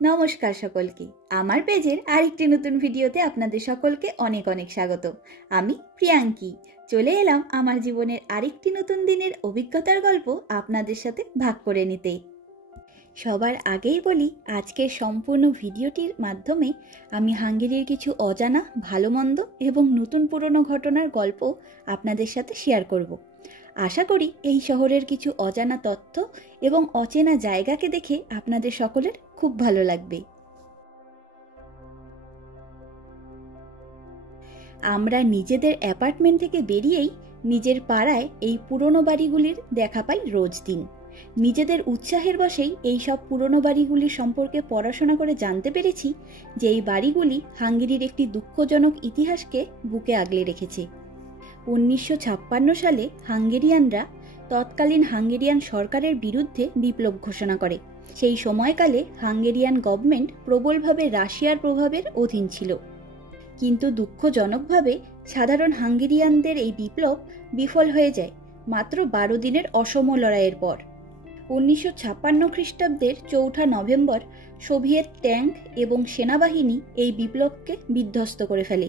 নমস্কার সকলকে। আমার পেজের আরেকটি নতুন ভিডিওতে আপনাদের সকলকে অনেক অনেক স্বাগত। আমি প্রিয়াঙ্কি চলে এলাম আমার জীবনের আরেকটি নতুন দিনের অভিজ্ঞতার গল্প আপনাদের সাথে ভাগ করে নিতে। সবার আগেই বলি, আজকের সম্পূর্ণ ভিডিওটির মাধ্যমে আমি হাঙ্গেরির কিছু অজানা, ভালো মন্দ এবং নতুন পুরনো ঘটনার গল্প আপনাদের সাথে শেয়ার করব। আশা করি এই শহরের কিছু অজানা তথ্য এবং অচেনা জায়গাকে দেখে আপনাদের সকলের খুব ভালো লাগবে। আমরা নিজেদের অ্যাপার্টমেন্ট থেকে বেরিয়েই নিজের পাড়ায় এই পুরনো বাড়িগুলির দেখা পাই রোজ দিন। নিজেদের উৎসাহের বশেই এই সব পুরনো বাড়িগুলির সম্পর্কে পড়াশোনা করে জানতে পেরেছি যে এই বাড়িগুলি হাঙ্গেরির একটি দুঃখজনক ইতিহাসকে বুকে আগলে রেখেছে। 1956 সালে হাঙ্গেরিয়ানরা তৎকালীন হাঙ্গেরিয়ান সরকারের বিরুদ্ধে বিপ্লব ঘোষণা করে। সেই সময়কালে হাঙ্গেরিয়ান গভর্নমেন্ট প্রবলভাবে রাশিয়ার প্রভাবের অধীন ছিল, কিন্তু দুঃখজনকভাবে সাধারণ হাঙ্গেরিয়ানদের এই বিপ্লব বিফল হয়ে যায় মাত্র 12 দিনের অসম লড়াইয়ের পর। 1956 খ্রিস্টাব্দের 4 নভেম্বর সোভিয়েত ট্যাঙ্ক এবং সেনাবাহিনী এই বিপ্লবকে বিধ্বস্ত করে ফেলে।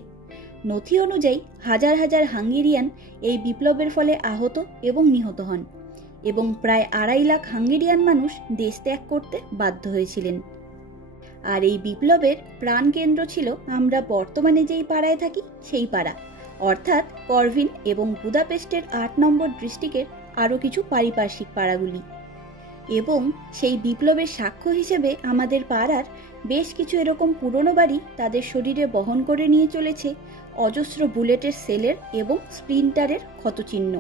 নথি অনুযায়ী হাজার হাজার হাঙ্গেরিয়ান এই বিপ্লবের ফলে আহত এবং নিহত হন এবং প্রায় 2.5 লাখ হাঙ্গেরিয়ান মানুষ দেশ ত্যাগ করতে বাধ্য হয়েছিলেন। আর এই বিপ্লবের প্রাণকেন্দ্র ছিল আমরা বর্তমানে যেই পাড়ায় থাকি সেই পাড়া, অর্থাৎ করভিন এবং বুদাপেস্টের 8 নম্বর ডিস্ট্রিক্টের আরও কিছু পারিপার্শ্বিক পাড়াগুলি। এবং সেই বিপ্লবের সাক্ষ্য হিসেবে আমাদের পাড়ার বেশ কিছু এরকম পুরনো বাড়ি তাদের শরীরে বহন করে নিয়ে চলেছে অজস্র বুলেটের সেলের এবং স্প্লিন্টারের ক্ষতচিহ্ন।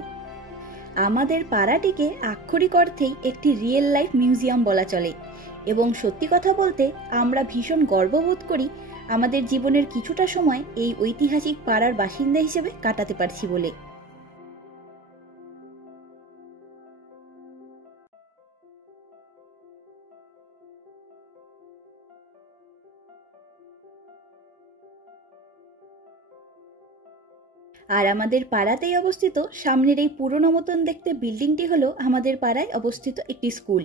আমাদের পাড়াটিকে আক্ষরিক অর্থেই একটি রিয়েল লাইফ মিউজিয়াম বলা চলে এবং সত্যি কথা বলতে আমরা ভীষণ গর্ববোধ করি আমাদের জীবনের কিছুটা সময় এই ঐতিহাসিক পাড়ার বাসিন্দা হিসেবে কাটাতে পারছি বলে। আর আমাদের পাড়াতেই অবস্থিত সামনের এই পুরনো মতন দেখতে বিল্ডিংটি হলো আমাদের পাড়ায় অবস্থিত একটি স্কুল।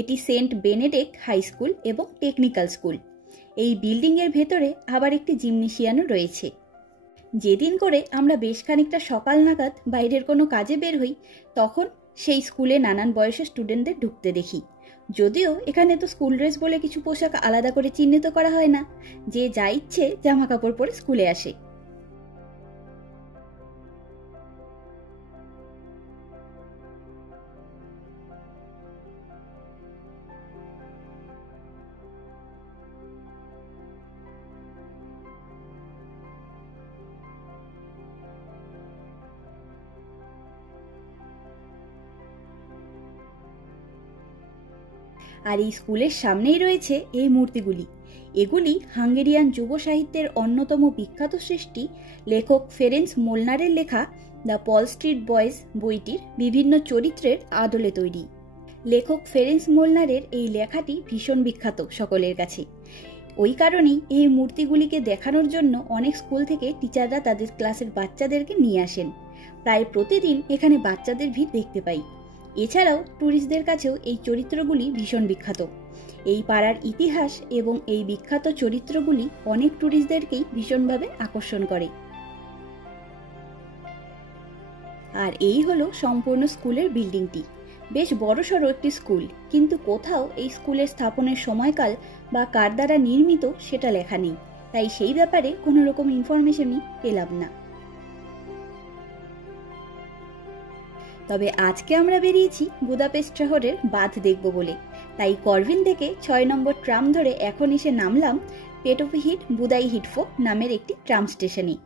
এটি সেন্ট বেনেডিক্ট হাই স্কুল এবং টেকনিক্যাল স্কুল। এই বিল্ডিংয়ের ভেতরে আবার একটি জিমনেশিয়ামও রয়েছে। যেদিন করে আমরা বেশ খানিকটা সকাল নাগাদ বাইরের কোনো কাজে বের হই, তখন সেই স্কুলে নানান বয়সের স্টুডেন্টদের ঢুকতে দেখি। যদিও এখানে তো স্কুল ড্রেস বলে কিছু পোশাক আলাদা করে চিহ্নিত করা হয় না, যে যা ইচ্ছে জামা কাপড় পরে স্কুলে আসে। আর এই স্কুলের সামনেই রয়েছে এই মূর্তিগুলি। এগুলি হাঙ্গেরিয়ান যুব সাহিত্যের অন্যতম বিখ্যাত সৃষ্টি লেখক ফেরেন্স মোলনারের লেখা দ্য পল স্ট্রিট বয়েজ বইটির বিভিন্ন চরিত্রের আদলে তৈরি। লেখক ফেরেন্স মোলনারের এই লেখাটি ভীষণ বিখ্যাত সকলের কাছে। ওই কারণেই এই মূর্তিগুলিকে দেখানোর জন্য অনেক স্কুল থেকে টিচাররা তাদের ক্লাসের বাচ্চাদেরকে নিয়ে আসেন। প্রায় প্রতিদিন এখানে বাচ্চাদের ভিড় দেখতে পাই। এছাড়াও ট্যুরিস্টদের কাছেও এই চরিত্রগুলি ভীষণ বিখ্যাত। এই পাড়ার ইতিহাস এবং এই বিখ্যাত চরিত্রগুলি অনেক ট্যুরিস্টদেরকেই ভীষণভাবে আকর্ষণ করে। আর এই হলো সম্পূর্ণ স্কুলের বিল্ডিংটি। বেশ বড়সড় একটি স্কুল, কিন্তু কোথাও এই স্কুলের স্থাপনের সময়কাল বা কার দ্বারা নির্মিত সেটা লেখা নেই, তাই সেই ব্যাপারে কোনো রকম ইনফরমেশনই পেলাম না। তবে আজকে আমরা বেরিয়েছি বুদাপেস্ট শহরের বাঁধ দেখব বলে, তাই করভিন থেকে 6 নম্বর ট্রাম ধরে এখন এসে নামলাম পেটোভিহিট বুদাই হিটফো নামের একটি ট্রাম স্টেশনে।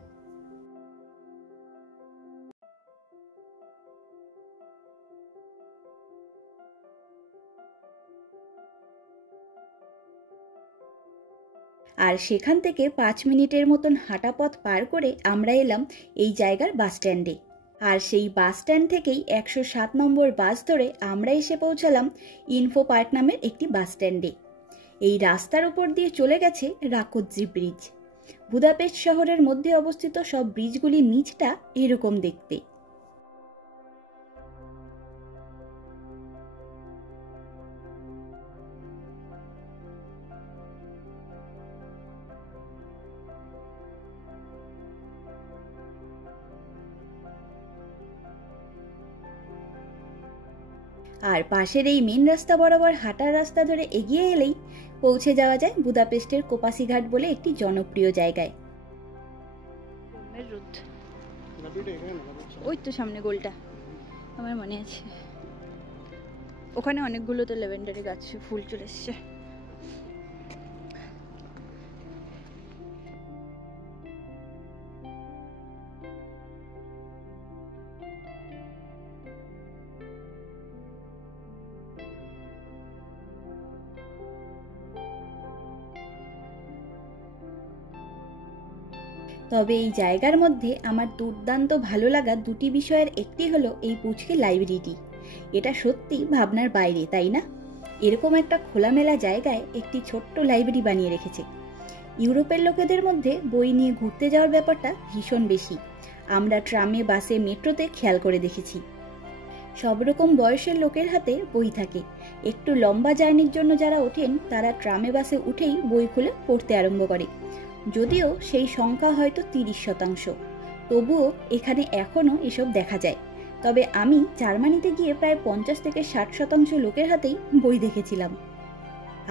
আর সেখান থেকে 5 মিনিটের মতন হাঁটা পথ পার করে আমরা এলাম এই জায়গার বাস স্ট্যান্ডে। আর সেই বাস স্ট্যান্ড থেকেই 107 নম্বর বাস ধরে আমরা এসে পৌঁছালাম ইনফো পার্ক নামের একটি বাস স্ট্যান্ডে। এই রাস্তার উপর দিয়ে চলে গেছে রাকোৎজি ব্রিজ। বুদাপেস্ট শহরের মধ্যে অবস্থিত সব ব্রিজগুলির নিচটা এরকম দেখতে। আর পাশের এই মেন রাস্তা বরাবর হাঁটার রাস্তা ধরে এগিয়ে এলেই পৌঁছে যাওয়া যায় বুদাপেস্টের কোপাসি ঘাট বলে একটি জনপ্রিয় জায়গায়। ওই তো সামনে গোলটা, আমার মনে আছে, ওখানে অনেকগুলো তো ল্যাভেন্ডারের গাছ ফুল চলে এসছে। তবে এই জায়গার মধ্যে আমার দুর্দান্ত ভালো লাগা দুটি বিষয়ের একটি হলো এই পুচকে লাইব্রেরিটি। এটা সত্যি ভাবনার বাইরে, তাই না? এরকম একটা খোলামেলা জায়গায় একটি ছোট্ট লাইব্রেরি বানিয়ে রেখেছে। ইউরোপের লোকেদের মধ্যে বই নিয়ে ঘুরতে যাওয়ার ব্যাপারটা ভীষণ বেশি। আমরা ট্রামে, বাসে, মেট্রোতে খেয়াল করে দেখেছি সব রকম বয়সের লোকের হাতে বই থাকে। একটু লম্বা জার্নির জন্য যারা ওঠেন তারা ট্রামে, বাসে উঠেই বই খুলে পড়তে আরম্ভ করে। যদিও সেই সংখ্যা হয়তো 30%, তবুও এখানে এখনও এসব দেখা যায়। তবে আমি জার্মানিতে গিয়ে প্রায় 50 থেকে 60% লোকের হাতেই বই দেখেছিলাম।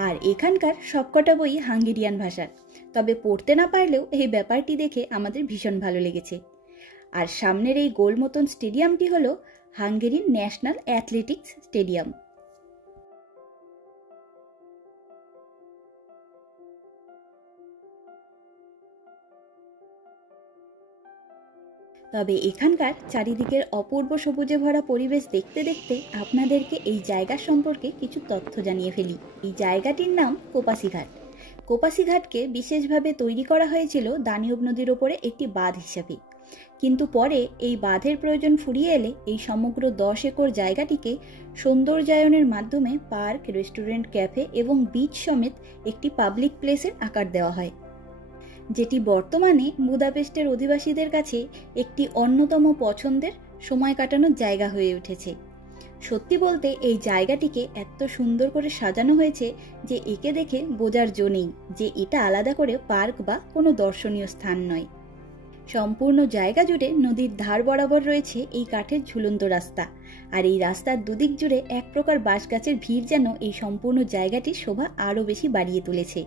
আর এখানকার সবকটা বই হাঙ্গেরিয়ান ভাষার। তবে পড়তে না পারলেও এই ব্যাপারটি দেখে আমাদের ভীষণ ভালো লেগেছে। আর সামনের এই গোল মতন স্টেডিয়ামটি হলো হাঙ্গেরির ন্যাশনাল অ্যাথলেটিক্স স্টেডিয়াম। তবে এখানকার চারিদিকের অপূর্ব সবুজে ভরা পরিবেশ দেখতে দেখতে আপনাদেরকে এই জায়গা সম্পর্কে কিছু তথ্য জানিয়ে ফেলি। এই জায়গাটির নাম কোপাসি ঘাট। কোপাসি ঘাটকে বিশেষভাবে তৈরি করা হয়েছিল দানিউব নদীর ওপরে একটি বাঁধ হিসাবে, কিন্তু পরে এই বাঁধের প্রয়োজন ফুরিয়ে এলে এই সমগ্র 10 একর জায়গাটিকে সৌন্দর্যায়নের মাধ্যমে পার্ক, রেস্টুরেন্ট, ক্যাফে এবং বিচ সমেত একটি পাবলিক প্লেসের আকার দেওয়া হয়, যেটি বর্তমানে বুদাপেস্টের অধিবাসীদের কাছে একটি অন্যতম পছন্দের সময় কাটানোর জায়গা হয়ে উঠেছে। সত্যি বলতে এই জায়গাটিকে এত সুন্দর করে সাজানো হয়েছে যে একে দেখে বোঝার জো নেই যে এটা আলাদা করে পার্ক বা কোনো দর্শনীয় স্থান নয়। সম্পূর্ণ জায়গা জুড়ে নদীর ধার বরাবর রয়েছে এই কাঠের ঝুলন্ত রাস্তা, আর এই রাস্তার দুদিক জুড়ে এক প্রকার বাঁশ গাছের ভিড় যেন এই সম্পূর্ণ জায়গাটির শোভা আরও বেশি বাড়িয়ে তুলেছে।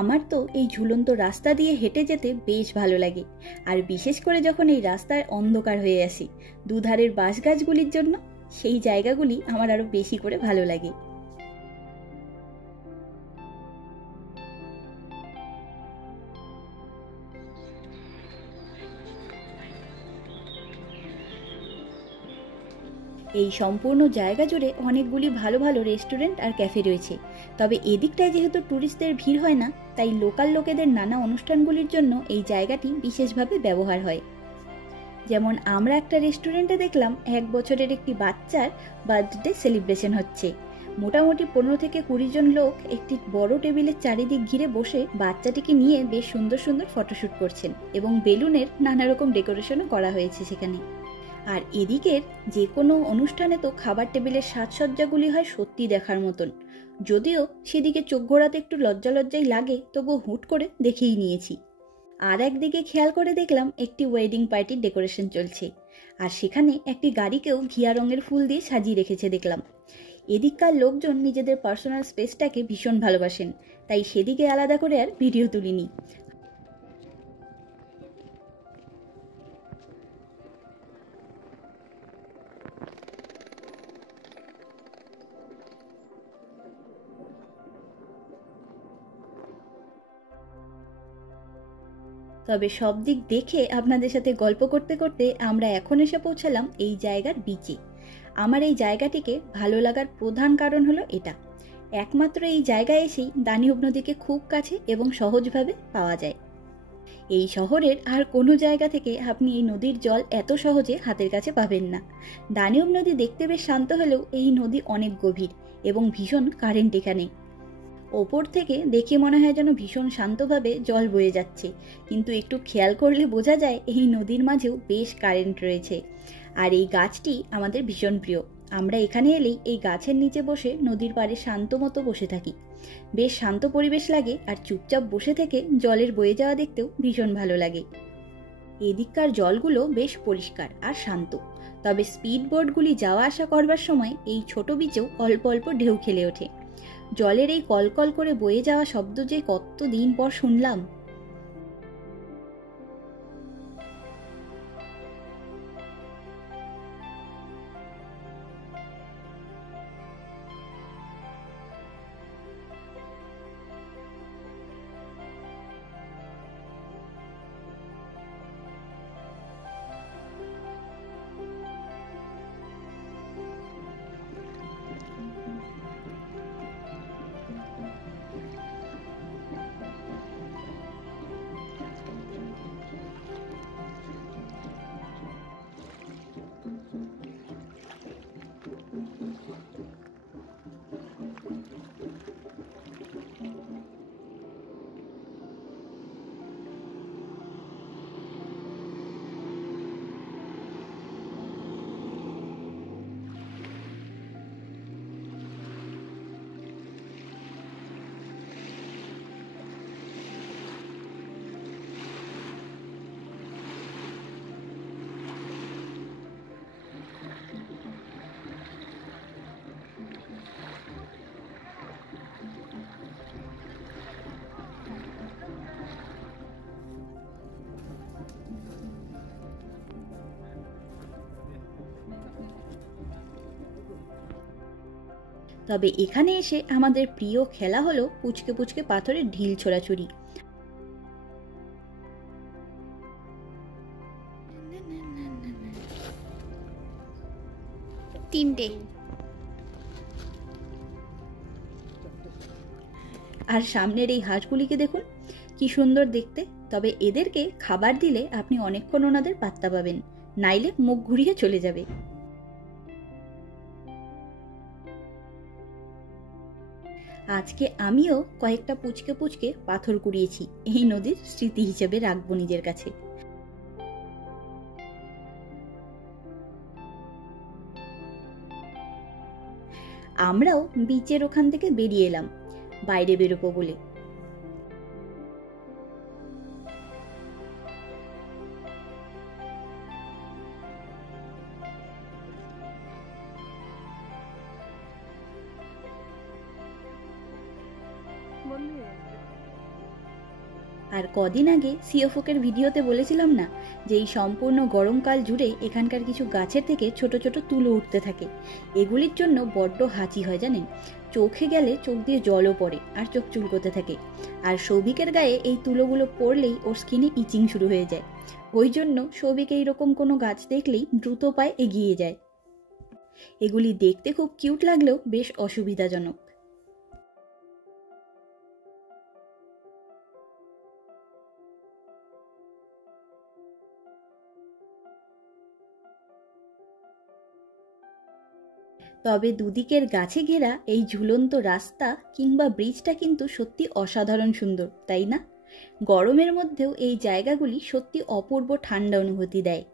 আমার তো এই ঝুলন্ত রাস্তা দিয়ে হেঁটে যেতে বেশ ভালো লাগে, আর বিশেষ করে যখন এই রাস্তায় অন্ধকার হয়ে আসে দুধারের বাঁশ গাছগুলির জন্য, সেই জায়গাগুলি আমার আরো বেশি করে ভালো লাগে। এই সম্পূর্ণ জায়গা জুড়ে অনেকগুলি ভালো ভালো রেস্টুরেন্ট আর ক্যাফে রয়েছে। তবে এদিকটায় যেহেতু ট্যুরিস্টদের ভিড় হয় না, তাই লোকাল লোকেদের নানা অনুষ্ঠানগুলির জন্য এই জায়গাটি বিশেষভাবে ব্যবহার হয়। যেমন আমরা একটা রেস্টুরেন্টে দেখলাম 1 বছরের একটি বাচ্চার বার্থডে সেলিব্রেশন হচ্ছে। মোটামুটি 15 থেকে 20 জন লোক একটি বড় টেবিলের চারিদিক ঘিরে বসে বাচ্চাটিকে নিয়ে বেশ সুন্দর সুন্দর ফটোশ্যুট করছেন, এবং বেলুনের নানা রকম ডেকোরেশনও করা হয়েছে সেখানে। আর এদিকের যে কোনো অনুষ্ঠানে তো খাবার টেবিলের সাজসজ্জাগুলি হয় সত্যি দেখার মতন। যদিও সেদিকে চোখ ঘোরাতে একটু লজ্জাই লাগে, তবু হুট করে দেখেই নিয়েছি। আর একদিকে খেয়াল করে দেখলাম একটি ওয়েডিং পার্টির ডেকোরেশন চলছে, আর সেখানে একটি গাড়িকেও ঘিয়া রঙের ফুল দিয়ে সাজিয়ে রেখেছে দেখলাম। এদিককার লোকজন নিজেদের পার্সোনাল স্পেসটাকে ভীষণ ভালোবাসেন, তাই সেদিকে আলাদা করে আর ভিডিও তুলিনি। তবে সব দিক দেখে আপনাদের সাথে গল্প করতে করতে আমরা এখন এসে পৌঁছালাম এই জায়গার বিচে। আমার এই জায়গাটিকে ভালো লাগার প্রধান কারণ হলো এটা, একমাত্র এই জায়গায় এসেই দানিউব নদীকে খুব কাছে এবং সহজভাবে পাওয়া যায়। এই শহরের আর কোনো জায়গা থেকে আপনি এই নদীর জল এত সহজে হাতের কাছে পাবেন না। দানিউব নদী দেখতে বেশ শান্ত হলেও এই নদী অনেক গভীর এবং ভীষণ কারেন্ট এখানে। ওপর থেকে দেখে মনে হয় যেন ভীষণ শান্তভাবে জল বয়ে যাচ্ছে, কিন্তু একটু খেয়াল করলে বোঝা যায় এই নদীর মাঝেও বেশ কারেন্ট রয়েছে। আর এই গাছটি আমাদের ভীষণ প্রিয়। আমরা এখানে এলেই এই গাছের নিচে বসে নদীর পাড়ে শান্ত মতো বসে থাকি। বেশ শান্ত পরিবেশ লাগে, আর চুপচাপ বসে থেকে জলের বয়ে যাওয়া দেখতেও ভীষণ ভালো লাগে। এদিককার জলগুলো বেশ পরিষ্কার আর শান্ত, তবে স্পিড বোটগুলি যাওয়া আসা করবার সময় এই ছোট বিচেও অল্প অল্প ঢেউ খেলে ওঠে। জলের এই কলকল করে বয়ে যাওয়া শব্দ যে কতদিন পর শুনলাম। তবে এখানে এসে আমাদের প্রিয় খেলা হলো পুচকে পুচকে পাথরের ঢিল ছোড়াছুড়ি। তিনটে। আর সামনের এই হাঁসগুলিকে দেখুন, কি সুন্দর দেখতে। তবে এদেরকে খাবার দিলে আপনি অনেকক্ষণ ওনাদের পাত্তা পাবেন, নাইলে মুখ ঘুরিয়ে চলে যাবে। আজকে আমিও কয়েকটা পুচকে পুচকে পাথর কুড়িয়েছি, এই নদীর স্মৃতি হিসেবে রাখবো নিজের কাছে। আমরাও বিচের ওখান থেকে বেরিয়ে এলাম বাইরে বেরোবো বলে। আর কদিন আগে সিওফোকের ভিডিওতে বলেছিলাম না যে এই সম্পূর্ণ গরমকাল জুড়ে এখানকার কিছু গাছের থেকে ছোট ছোট তুলো উঠতে থাকে। এগুলির জন্য বড্ড হাঁচি হয় জানেন, চোখে গেলে চোখ দিয়ে জলও পড়ে আর চোখ চুলকোতে থাকে। আর সৌভিকের গায়ে এই তুলোগুলো পড়লেই ওর স্কিনে ইচিং শুরু হয়ে যায়। ওই জন্য সৌভিক এইরকম কোনো গাছ দেখলেই দ্রুত পায়ে এগিয়ে যায়। এগুলি দেখতে খুব কিউট লাগলেও বেশ অসুবিধাজনক। তবে দুদিকের গাছে ঘেরা এই ঝুলন্ত রাস্তা কিংবা ব্রিজটা কিন্তু সত্যি অসাধারণ সুন্দর, তাই না? গরমের মধ্যেও এই জায়গাগুলি সত্যি অপূর্ব ঠান্ডা অনুভূতি দেয়।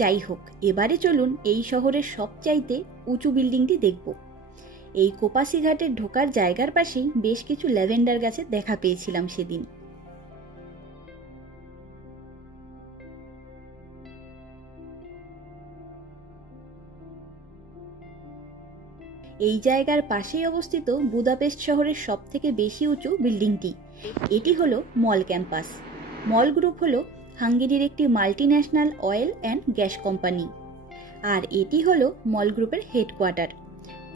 যাই হোক, এবারে চলুন এই শহরের সবচাইতে উঁচু বিল্ডিংটি দেখব। এই কোপাসি ঘাটের ঢোকার জায়গার পাশেই বেশ কিছু ল্যাভেন্ডার গাছের দেখা পেয়েছিলাম সেদিন। এই জায়গার পাশেই অবস্থিত বুদাপেস্ট শহরের সবথেকে বেশি উঁচু বিল্ডিংটি। এটি হলো মল ক্যাম্পাস। মল গ্রুপ হলো হাঙ্গেরির একটি multinational oil and gas company, আর এটি হলো মল গ্রুপের হেডকোয়ার্টার।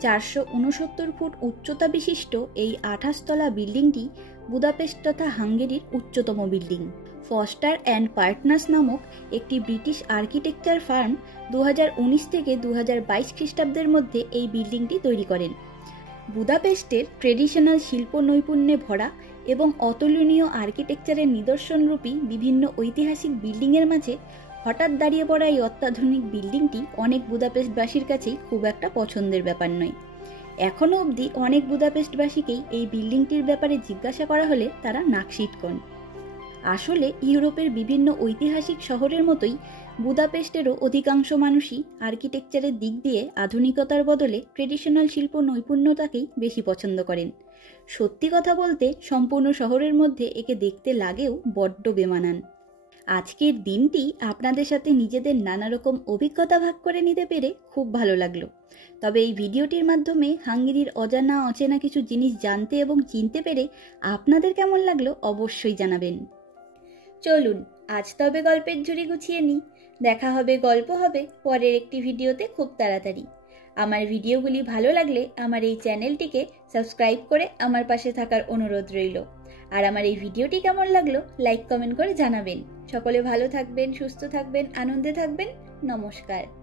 469 ফুট উচ্চতা বিশিষ্ট এই 28 তলা বিল্ডিংটি বুদাপেস্ট তথা হাঙ্গেরির উচ্চতম বিল্ডিং। ফস্টার অ্যান্ড পার্টনার্স নামক একটি ব্রিটিশ আর্কিটেকচার ফার্ম 2019 থেকে 2022 খ্রিস্টাব্দের মধ্যে এই বিল্ডিংটি তৈরি করেন। বুদাপেস্টের ট্রেডিশনাল শিল্প নৈপুণ্যে ভরা এবং অতুলনীয় আর্কিটেকচারের নিদর্শনরূপী বিভিন্ন ঐতিহাসিক বিল্ডিংয়ের মাঝে হঠাৎ দাঁড়িয়ে পড়া এই অত্যাধুনিক বিল্ডিংটি অনেক বুদাপেস্টবাসীর কাছেই খুব একটা পছন্দের ব্যাপার নয়। এখনও অবধি অনেক বুদাপেস্টবাসীকেই এই বিল্ডিংটির ব্যাপারে জিজ্ঞাসা করা হলে তারা নাক সিটকন। আসলে ইউরোপের বিভিন্ন ঐতিহাসিক শহরের মতোই বুদাপেস্টেরও অধিকাংশ মানুষই আর্কিটেকচারের দিক দিয়ে আধুনিকতার বদলে ট্রেডিশনাল শিল্প নৈপুণ্যতাকেই বেশি পছন্দ করেন। সত্যি কথা বলতে সম্পূর্ণ শহরের মধ্যে একে দেখতে লাগেও বড্ড বেমানান। আজকের দিনটি আপনাদের সাথে নিজেদের নানা রকম অভিজ্ঞতা ভাগ করে নিতে পেরে খুব ভালো লাগলো। তবে এই ভিডিওটির মাধ্যমে হাঙ্গেরির অজানা অচেনা কিছু জিনিস জানতে এবং চিনতে পেরে আপনাদের কেমন লাগলো অবশ্যই জানাবেন। চলুন আজ তবে গল্পের ঝুড়ি গুছিয়ে নিই। দেখা হবে, গল্প হবে পরের একটি ভিডিওতে খুব তাড়াতাড়ি। আমার ভিডিওগুলি ভালো লাগলে আমার এই চ্যানেলটিকে সাবস্ক্রাইব করে আমার পাশে থাকার অনুরোধ রইল। আর আমার এই ভিডিওটি কেমন লাগলো লাইক কমেন্ট করে জানাবেন। সকলে ভালো থাকবেন, সুস্থ থাকবেন, আনন্দে থাকবেন। নমস্কার।